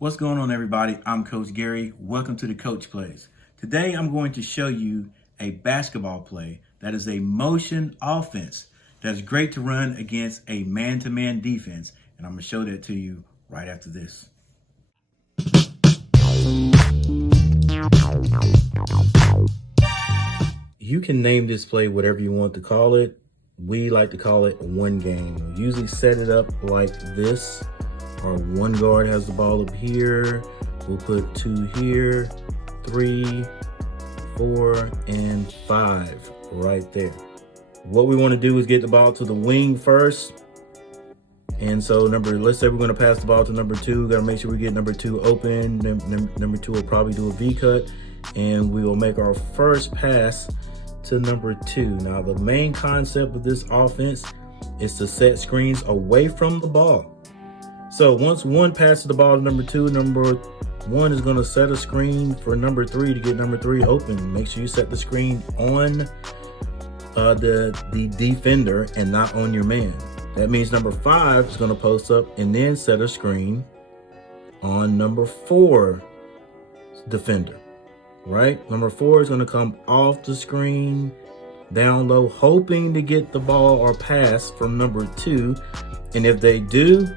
What's going on, everybody? I'm Coach Gary. Welcome to the Coach Plays. Today I'm going to show you a basketball play that is a motion offense that's great to run against a man-to-man defense, and I'm going to show that to you right after this. You can name this play whatever you want to call it. We like to call it one game. We usually set it up like this. Our one guard has the ball up here. We'll put 2 here, 3, 4, and 5 right there. What we want to do is get the ball to the wing first. And so let's say we're going to pass the ball to number 2. Got to make sure we get number 2 open. Number 2 will probably do a V cut, and we will make our first pass to number 2. Now, the main concept of this offense is to set screens away from the ball. So once one passes the ball to number 2, number 1 is going to set a screen for number 3 to get number 3 open. Make sure you set the screen on the defender and not on your man. That means number 5 is going to post up and then set a screen on number 4 defender, right? Number 4 is going to come off the screen down low, hoping to get the ball or pass from number 2. And if they do,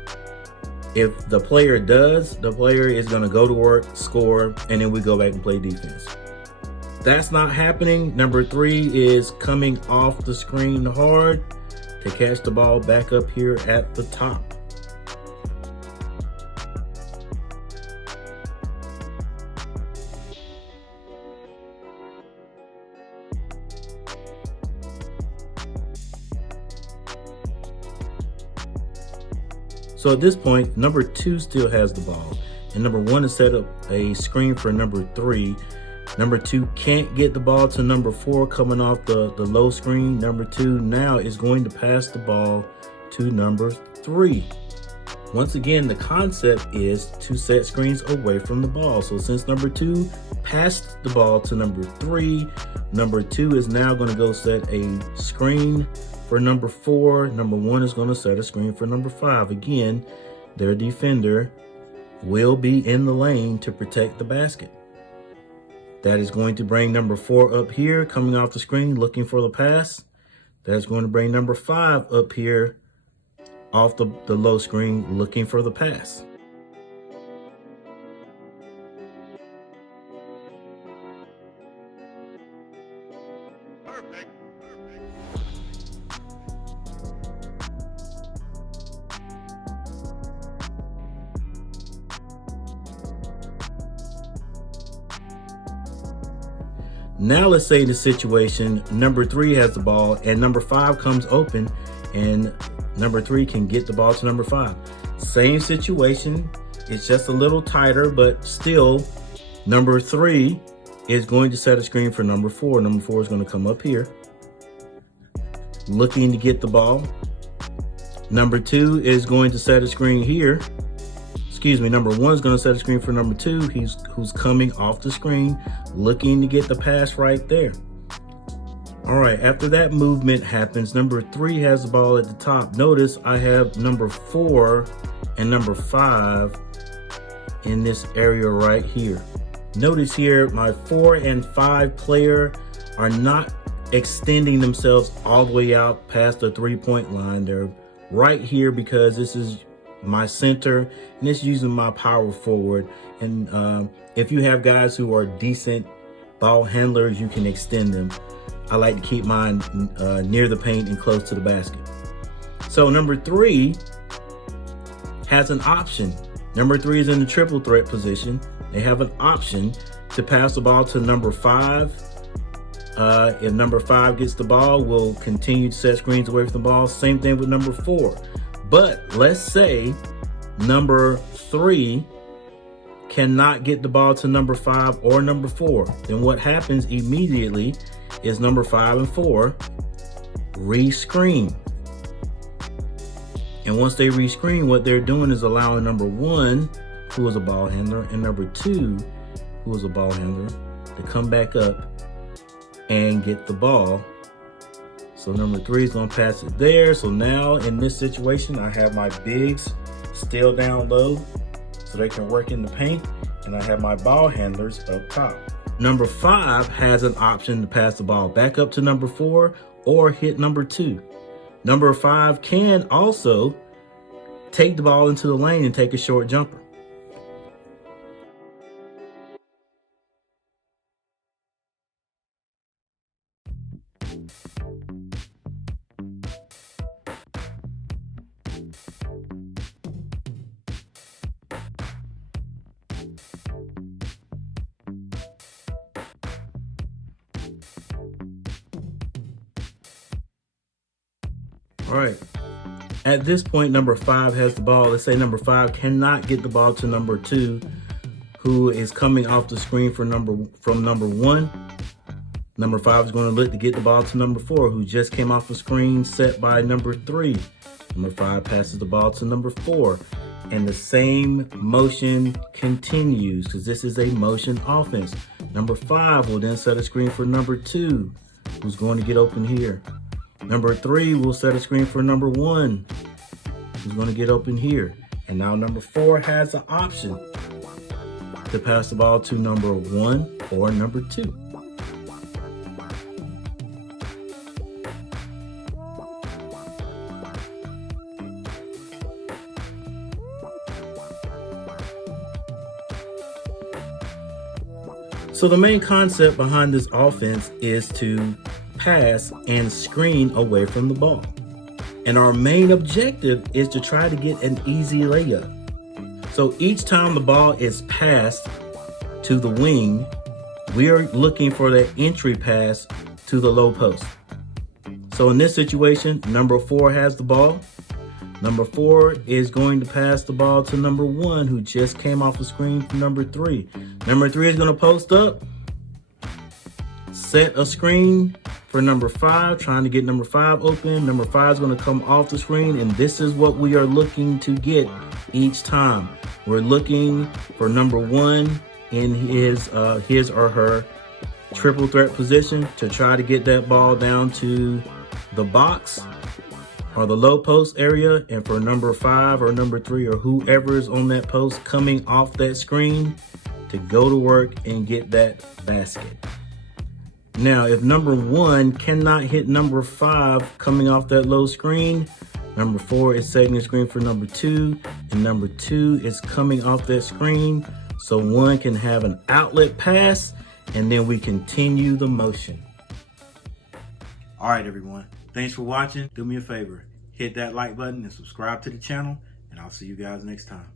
if the player does, the player is going to go to work, score, and then we go back and play defense. That's not happening. Number 3 is coming off the screen hard to catch the ball back up here at the top. So at this point, number 2 still has the ball, and number 1 has set up a screen for number 3. Number 2 can't get the ball to number 4 coming off the low screen. Number 2 now is going to pass the ball to number 3. Once again, the concept is to set screens away from the ball. So since number 2 passed the ball to number 3, number 2 is now going to go set a screen for number 4. Number 1 is going to set a screen for number 5. Again, their defender will be in the lane to protect the basket. That is going to bring number 4 up here, coming off the screen, looking for the pass. That's going to bring number 5 up here off the low screen, looking for the pass. Perfect. Now let's say the situation, number 3 has the ball and number 5 comes open and number 3 can get the ball to number 5. Same situation, it's just a little tighter, but still number 3 is going to set a screen for number 4. Number 4 is going to come up here, looking to get the ball. Number 2 is going to set a screen here. Number 1 is going to set a screen for number 2. Who's coming off the screen, looking to get the pass right there. All right, after that movement happens, number 3 has the ball at the top. Notice I have number 4 and number 5 in this area right here. Notice here, my 4 and 5 player are not extending themselves all the way out past the 3-point line. They're right here because this is my center, and it's using my power forward. And if you have guys who are decent ball handlers, you can extend them. I like to keep mine near the paint and close to the basket. So number 3 has an option. Number 3 is in the triple threat position. They have an option to pass the ball to number 5. If number 5 gets the ball, we'll continue to set screens away from the ball. Same thing with number 4. But let's say number 3 cannot get the ball to number 5 or number 4. Then what happens immediately is number 5 and 4 re-screen. And once they re-screen, what they're doing is allowing number 1, who is a ball handler, and number 2, who is a ball handler, to come back up and get the ball. So number 3 is going to pass it there. So now in this situation, I have my bigs still down low. so they can work in the paint, and I have my ball handlers up top. Number 5 has an option to pass the ball back up to number 4 or hit number 2. Number 5 can also take the ball into the lane and take a short jumper. All right. At this point, number 5 has the ball. Let's say number 5 cannot get the ball to number 2, who is coming off the screen from number 1. Number 5 is going to look to get the ball to number 4, who just came off the screen set by number 3. Number 5 passes the ball to number 4. And the same motion continues because this is a motion offense. Number 5 will then set a screen for number 2, who's going to get open here. Number 3 will set a screen for number 1, who's going to get open here. And now number 4 has the option to pass the ball to number 1 or number 2. So the main concept behind this offense is to pass and screen away from the ball. And our main objective is to try to get an easy layup. So each time the ball is passed to the wing, we are looking for that entry pass to the low post. So in this situation, number 4 has the ball. Number 4 is going to pass the ball to number 1, who just came off the screen from number 3. Number 3 is going to post up, set a screen for number 5, trying to get number 5 open. Number 5 is going to come off the screen, and this is what we are looking to get each time. We're looking for number 1 in his or her triple threat position to try to get that ball down to the box or the low post area, and for number 5 or number 3 or whoever is on that post coming off that screen to go to work and get that basket. Now, if number 1 cannot hit number 5 coming off that low screen, number 4 is setting the screen for number 2, and number 2 is coming off that screen, so 1 can have an outlet pass, and then we continue the motion. All right, everyone. Thanks for watching. Do me a favor, hit that like button and subscribe to the channel, and I'll see you guys next time.